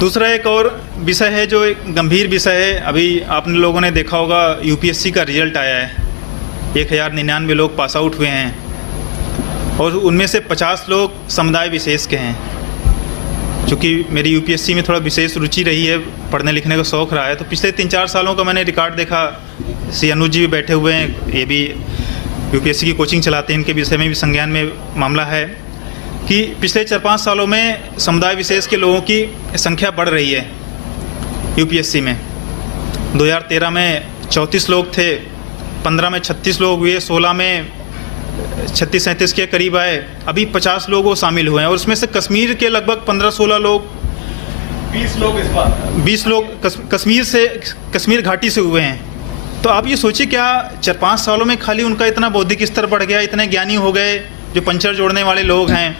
दूसरा एक और विषय है जो एक गंभीर विषय है। अभी आपने लोगों ने देखा होगा यूपीएससी का रिजल्ट आया है। 1099 लोग पास आउट हुए हैं और उनमें से 50 लोग समुदाय विशेष के हैं। चूँकि मेरी यूपीएससी में थोड़ा विशेष रुचि रही है, पढ़ने लिखने का शौक़ रहा है, तो पिछले 3-4 सालों का मैंने रिकॉर्ड देखा। श्री अनुज जी भी बैठे हुए हैं, ये भी यूपीएससी की कोचिंग चलाते हैं, इनके विषय में भी संज्ञान में मामला है कि पिछले 4-5 सालों में समुदाय विशेष के लोगों की संख्या बढ़ रही है यूपीएससी में। 2013 में 34 लोग थे, 15 में 36 लोग हुए, 16 में 36-37 के करीब आए, अभी 50 लोग वो शामिल हुए हैं। और उसमें से कश्मीर के लगभग 15-16 लोग, 20 लोग इस बार 20 लोग कश्मीर घाटी से हुए हैं। तो आप ये सोचिए, क्या 4-5 सालों में खाली उनका इतना बौद्धिक स्तर बढ़ गया, इतने ज्ञानी हो गए जो पंचर जोड़ने वाले लोग हैं,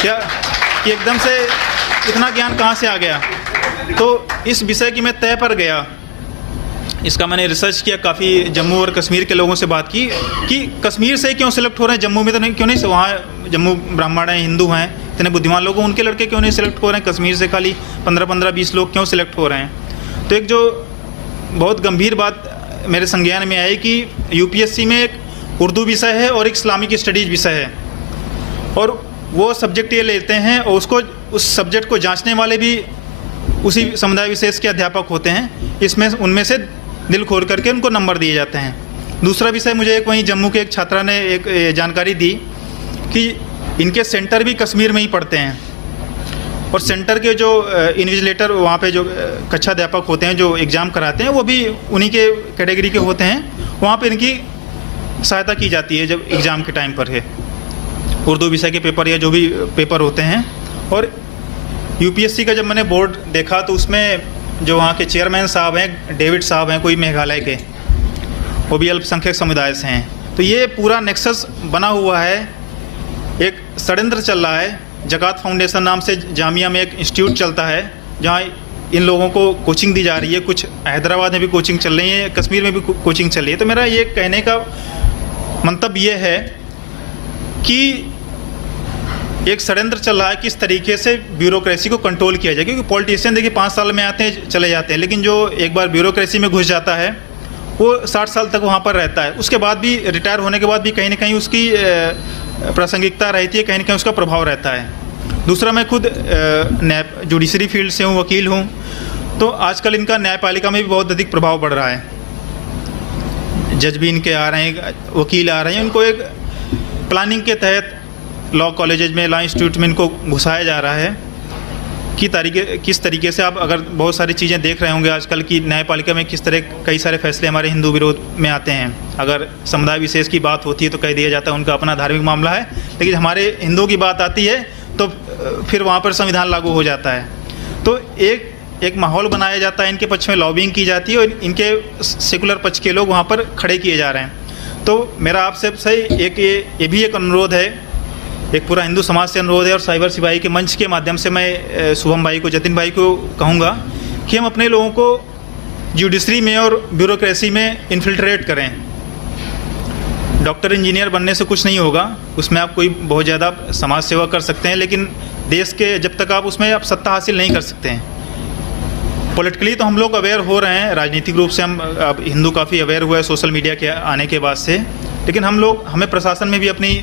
क्या कि एकदम से इतना ज्ञान कहाँ से आ गया? तो इस विषय की मैं तय पर गया, इसका मैंने रिसर्च किया, काफ़ी जम्मू और कश्मीर के लोगों से बात की कि कश्मीर से क्यों सिलेक्ट हो रहे हैं, जम्मू में तो नहीं, क्यों नहीं? वहाँ जम्मू ब्राह्मण हैं, हिंदू हैं, इतने बुद्धिमान लोग हैं, उनके लड़के क्यों नहीं सिलेक्ट हो रहे हैं? कश्मीर से खाली 15-20 लोग क्यों सिलेक्ट हो रहे हैं? तो एक जो बहुत गंभीर बात मेरे संज्ञान में आई कि यूपीएससी में एक उर्दू विषय है और एक इस्लामिक स्टडीज़ विषय है, और वो सब्जेक्ट ये लेते हैं और उसको, उस सब्जेक्ट को जांचने वाले भी उसी समुदाय विशेष के अध्यापक होते हैं। इसमें उनमें से दिल खोल करके उनको नंबर दिए जाते हैं। दूसरा विषय मुझे एक वहीं जम्मू के एक छात्रा ने एक जानकारी दी कि इनके सेंटर भी कश्मीर में ही पढ़ते हैं, और सेंटर के जो इन्विजिलेटर वहाँ पे जो कक्षा अध्यापक होते हैं जो एग्ज़ाम कराते हैं, वो भी उन्हीं के कैटेगरी के होते हैं। वहाँ पे इनकी सहायता की जाती है जब एग्ज़ाम के टाइम पर है, उर्दू विषय के पेपर या जो भी पेपर होते हैं। और यूपीएससी का जब मैंने बोर्ड देखा तो उसमें जो वहाँ के चेयरमैन साहब हैं, डेविड साहब हैं, कोई मेघालय के, वो भी अल्पसंख्यक समुदाय से हैं। तो ये पूरा नेक्सस बना हुआ है, एक षड्यंत्र चल रहा है। जकात फाउंडेशन नाम से जामिया में एक इंस्टीट्यूट चलता है जहाँ इन लोगों को कोचिंग दी जा रही है। कुछ हैदराबाद में भी कोचिंग चल रही है, कश्मीर में भी कोचिंग चल रही है। तो मेरा ये कहने का मंतव्य ये है कि एक षड्यंत्र चल रहा है किस तरीके से ब्यूरोक्रेसी को कंट्रोल किया जाए, क्योंकि पॉलिटिशियन देखिए 5 साल में आते हैं चले जाते हैं, लेकिन जो एक बार ब्यूरोक्रेसी में घुस जाता है वो 60 साल तक वहाँ पर रहता है। उसके बाद भी, रिटायर होने के बाद भी कहीं ना कहीं उसकी प्रासंगिकता रहती है, कहीं ना कहीं उसका प्रभाव रहता है। दूसरा, मैं खुद जुडिशरी फील्ड से हूँ, वकील हूँ, तो आजकल इनका न्यायपालिका में भी बहुत अधिक प्रभाव बढ़ रहा है। जज भी इनके आ रहे हैं, वकील आ रहे हैं, उनको एक प्लानिंग के तहत लॉ कॉलेजेज में, लॉ इंस्टीट्यूट में इनको घुसाया जा रहा है कि किस तरीके से आप अगर बहुत सारी चीज़ें देख रहे होंगे आजकल की न्यायपालिका में, किस तरह कई सारे फैसले हमारे हिंदू विरोध में आते हैं। अगर समुदाय विशेष की बात होती है तो कह दिया जाता है उनका अपना धार्मिक मामला है, लेकिन हमारे हिंदुओं की बात आती है तो फिर वहाँ पर संविधान लागू हो जाता है। तो एक माहौल बनाया जाता है, इनके पक्ष में लॉबिंग की जाती है और इनके सेकुलर पक्ष के लोग वहाँ पर खड़े किए जा रहे हैं। तो मेरा आपसे सही ये भी एक अनुरोध है, एक पूरा हिंदू समाज से अनुरोध है, और साइबर सिपाही के मंच के माध्यम से मैं शुभम भाई को, जतिन भाई को कहूँगा कि हम अपने लोगों को जुडिशरी में और ब्यूरोक्रेसी में इन्फिल्ट्रेट करें। डॉक्टर इंजीनियर बनने से कुछ नहीं होगा, उसमें आप कोई बहुत ज़्यादा समाज सेवा कर सकते हैं, लेकिन देश के जब तक आप उसमें आप सत्ता हासिल नहीं कर सकते हैं। पॉलिटिकली तो हम लोग अवेयर हो रहे हैं, राजनीतिक रूप से हम अब हिंदू काफ़ी अवेयर हुआ है सोशल मीडिया के आने के बाद से, लेकिन हमें प्रशासन में भी अपनी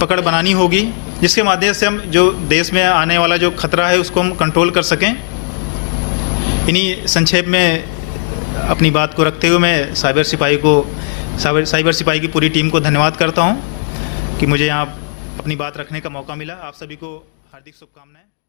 पकड़ बनानी होगी, जिसके माध्यम से हम जो देश में आने वाला जो खतरा है उसको हम कंट्रोल कर सकें। इन्हीं संक्षेप में अपनी बात को रखते हुए मैं साइबर सिपाही की पूरी टीम को धन्यवाद करता हूं कि मुझे यहाँ अपनी बात रखने का मौका मिला। आप सभी को हार्दिक शुभकामनाएं।